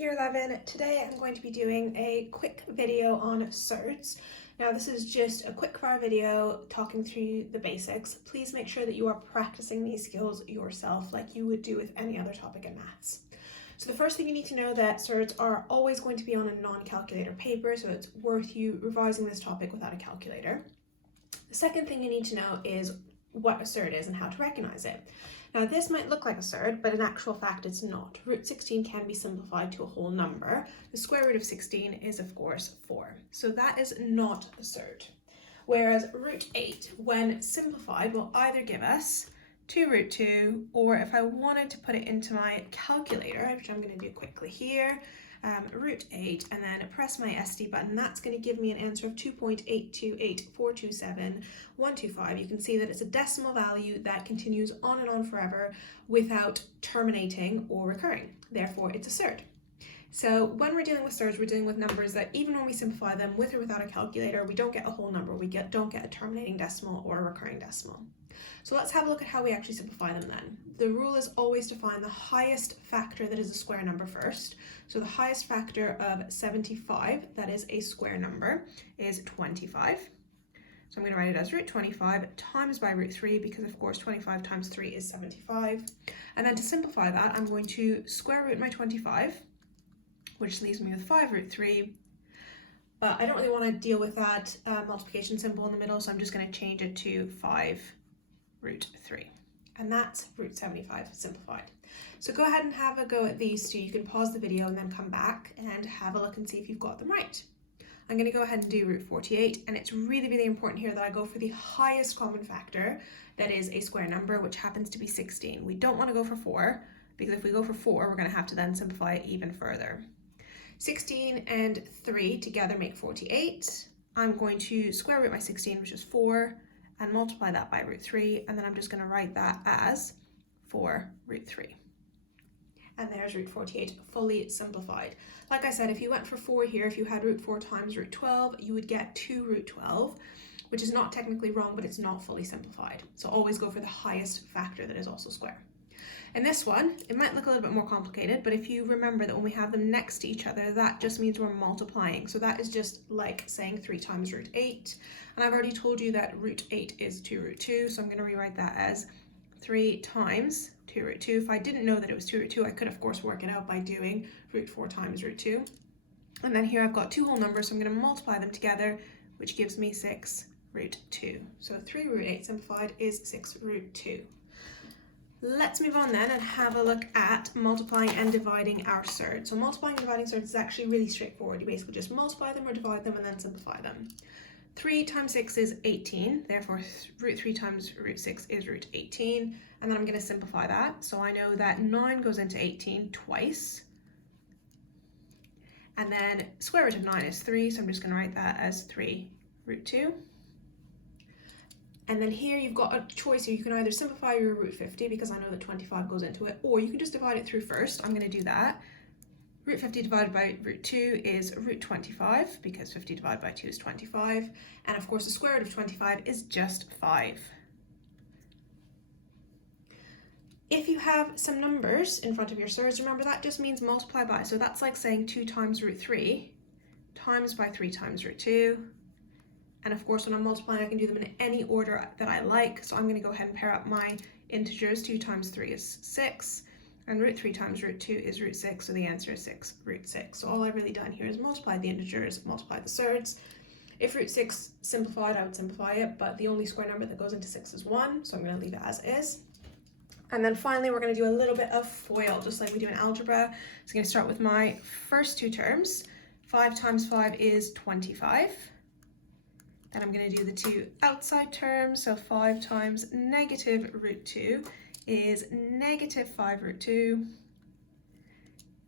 Year 11. Today I'm going to be doing a quick video on Surds. Now this is just a quick fire video talking through the basics. Please make sure that you are practicing these skills yourself like you would do with any other topic in maths. So the first thing you need to know that Surds are always going to be on a non-calculator paper, so it's worth you revising this topic without a calculator. The second thing you need to know is what a surd is and how to recognize it. Now this might look like a surd, but in actual fact it's not. Root 16 can be simplified to a whole number. The square root of 16 is of course 4. So that is not a surd. Whereas root 8, when simplified, will either give us 2 root 2, or if I wanted to put it into my calculator, which I'm going to do quickly here, root 8, and then press my SD button, that's going to give me an answer of 2.828427,125. You can see that it's a decimal value that continues on and on forever without terminating or recurring. Therefore, it's a surd. So when we're dealing with surds, we're dealing with numbers that even when we simplify them with or without a calculator, we don't get a whole number, don't get a terminating decimal or a recurring decimal. So let's have a look at how we actually simplify them then. The rule is always to find the highest factor that is a square number first. So the highest factor of 75, that is a square number, is 25. So I'm going to write it as root 25 times by root 3, because of course 25 times 3 is 75. And then to simplify that, I'm going to square root my 25, which leaves me with 5 root 3. But I don't really want to deal with that multiplication symbol in the middle, so I'm just going to change it to 5 root 3. And that's root 75 simplified. So go ahead and have a go at these two. You can pause the video and then come back and have a look and see if you've got them right. I'm going to go ahead and do root 48, and it's really important here that I go for the highest common factor that is a square number, which happens to be 16. We don't want to go for 4, because if we go for 4, we're going to have to then simplify it even further. 16 and 3 together make 48. I'm going to square root my 16, which is 4, and multiply that by root 3, and then I'm just going to write that as 4 root 3. And there's root 48 fully simplified. Like I said, if you went for 4 here, if you had root 4 times root 12, you would get 2 root 12, which is not technically wrong, but it's not fully simplified. So always go for the highest factor that is also square. In this one, it might look a little bit more complicated, but if you remember that when we have them next to each other, that just means we're multiplying. So that is just like saying 3 times root 8. And I've already told you that root 8 is 2 root 2, so I'm going to rewrite that as 3 times 2 root 2. If I didn't know that it was 2 root 2, I could of course work it out by doing root 4 times root 2. And then here I've got 2 whole numbers, so I'm going to multiply them together, which gives me 6 root 2. So 3 root 8 simplified is 6 root 2. Let's move on then and have a look at multiplying and dividing our surds. So multiplying and dividing surds is actually really straightforward. You basically just multiply them or divide them and then simplify them. 3 times 6 is 18, therefore root 3 times root 6 is root 18, and then I'm going to simplify that. So I know that 9 goes into 18 twice, and then square root of 9 is 3, so I'm just going to write that as 3 root 2. And then here you've got a choice here. You can either simplify your root 50, because I know that 25 goes into it, or you can just divide it through first. I'm going to do that. Root 50 divided by root 2 is root 25, because 50 divided by 2 is 25. And of course the square root of 25 is just 5. If you have some numbers in front of your surds, remember that just means multiply by. So that's like saying 2 times root 3 times by 3 times root 2. And of course, when I'm multiplying, I can do them in any order that I like. So I'm going to go ahead and pair up my integers. 2 times 3 is 6, and root 3 times root 2 is root 6, so the answer is 6 root 6. So all I've really done here is multiply the integers, multiply the surds. If root 6 simplified, I would simplify it, but the only square number that goes into 6 is 1, so I'm going to leave it as is. And then finally, we're going to do a little bit of FOIL, just like we do in algebra. So I'm going to start with my first two terms. 5 times 5 is 25. Then I'm going to do the two outside terms, so 5 times negative root 2 is negative 5 root 2.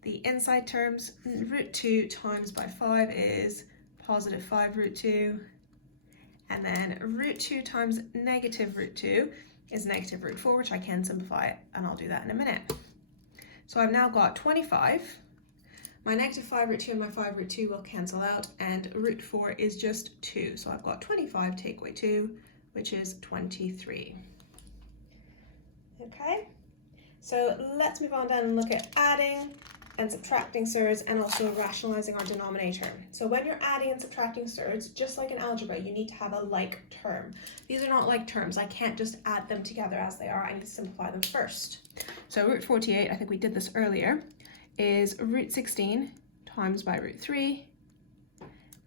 The inside terms, root 2 times by 5 is positive 5 root 2. And then root 2 times negative root 2 is negative root 4, which I can simplify it, and I'll do that in a minute. So I've now got 25. My negative 5 root 2 and my 5 root 2 will cancel out, and root 4 is just 2. So I've got 25 take away 2, which is 23. Okay, so let's move on down and look at adding and subtracting surds, and also rationalizing our denominator. So when you're adding and subtracting surds, just like in algebra, you need to have a like term. These are not like terms. I can't just add them together as they are. I need to simplify them first. So root 48, I think we did this earlier, is root 16 times by root 3.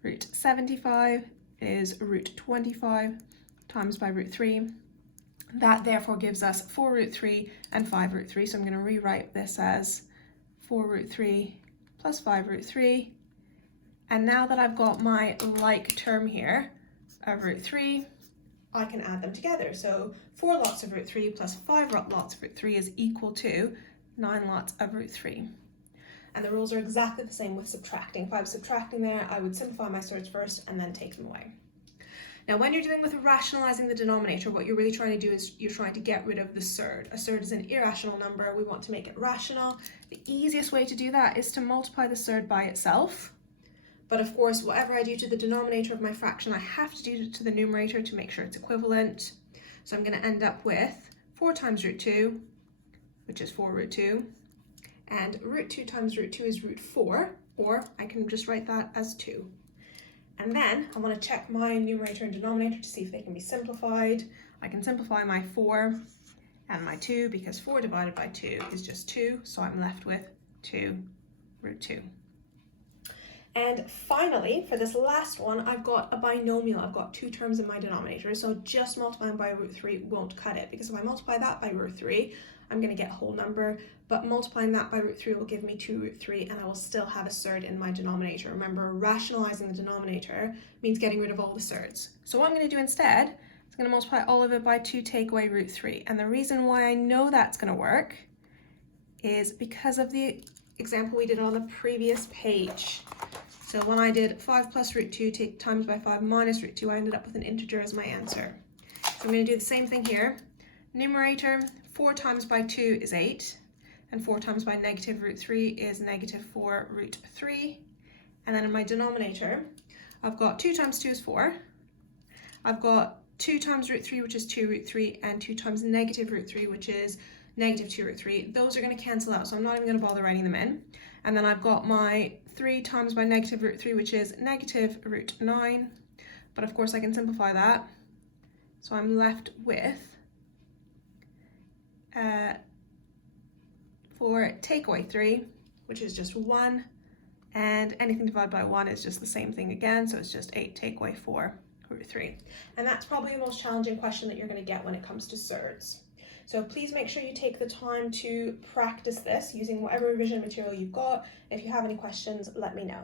Root 75 is root 25 times by root 3. That therefore gives us 4 root 3 and 5 root 3. So I'm going to rewrite this as 4 root 3 plus 5 root 3. And now that I've got my like term here of root 3, I can add them together. So 4 lots of root 3 plus 5 lots of root 3 is equal to 9 lots of root 3. And the rules are exactly the same with subtracting. If I was subtracting there, I would simplify my surds first and then take them away. Now, when you're dealing with rationalizing the denominator, what you're really trying to do is you're trying to get rid of the surd. A surd is an irrational number. We want to make it rational. The easiest way to do that is to multiply the surd by itself. But of course, whatever I do to the denominator of my fraction, I have to do to the numerator to make sure it's equivalent. So I'm going to end up with 4 times root 2, which is 4 root 2. And root 2 times root 2 is root 4, or I can just write that as 2. And then I want to check my numerator and denominator to see if they can be simplified. I can simplify my 4 and my 2 because 4 divided by 2 is just 2, so I'm left with 2 root 2. And finally, for this last one, I've got a binomial. I've got 2 terms in my denominator, so just multiplying by root 3 won't cut it, because if I multiply that by root 3, I'm going to get a whole number, but multiplying that by root 3 will give me 2 root 3, and I will still have a surd in my denominator. Remember, rationalizing the denominator means getting rid of all the surds. So what I'm going to do instead is I'm going to multiply all of it by 2, take away root 3. And the reason why I know that's going to work is because of the example we did on the previous page. So when I did 5 plus root 2 times by 5 minus root 2, I ended up with an integer as my answer. So I'm going to do the same thing here. Numerator, 4 times by 2 is 8, and 4 times by negative root 3 is negative 4 root 3. And then in my denominator, I've got 2 times 2 is 4. I've got 2 times root 3, which is 2 root 3, and 2 times negative root 3, which is negative 2 root 3. Those are going to cancel out, so I'm not even going to bother writing them in. And then I've got my 3 times by negative root 3, which is negative root 9. But of course I can simplify that. So I'm left with, for take away 3, which is just 1. And anything divided by 1 is just the same thing again, so it's just 8 take away 4 root 3. And that's probably the most challenging question that you're going to get when it comes to surds. So please make sure you take the time to practice this using whatever revision material you've got. If you have any questions, let me know.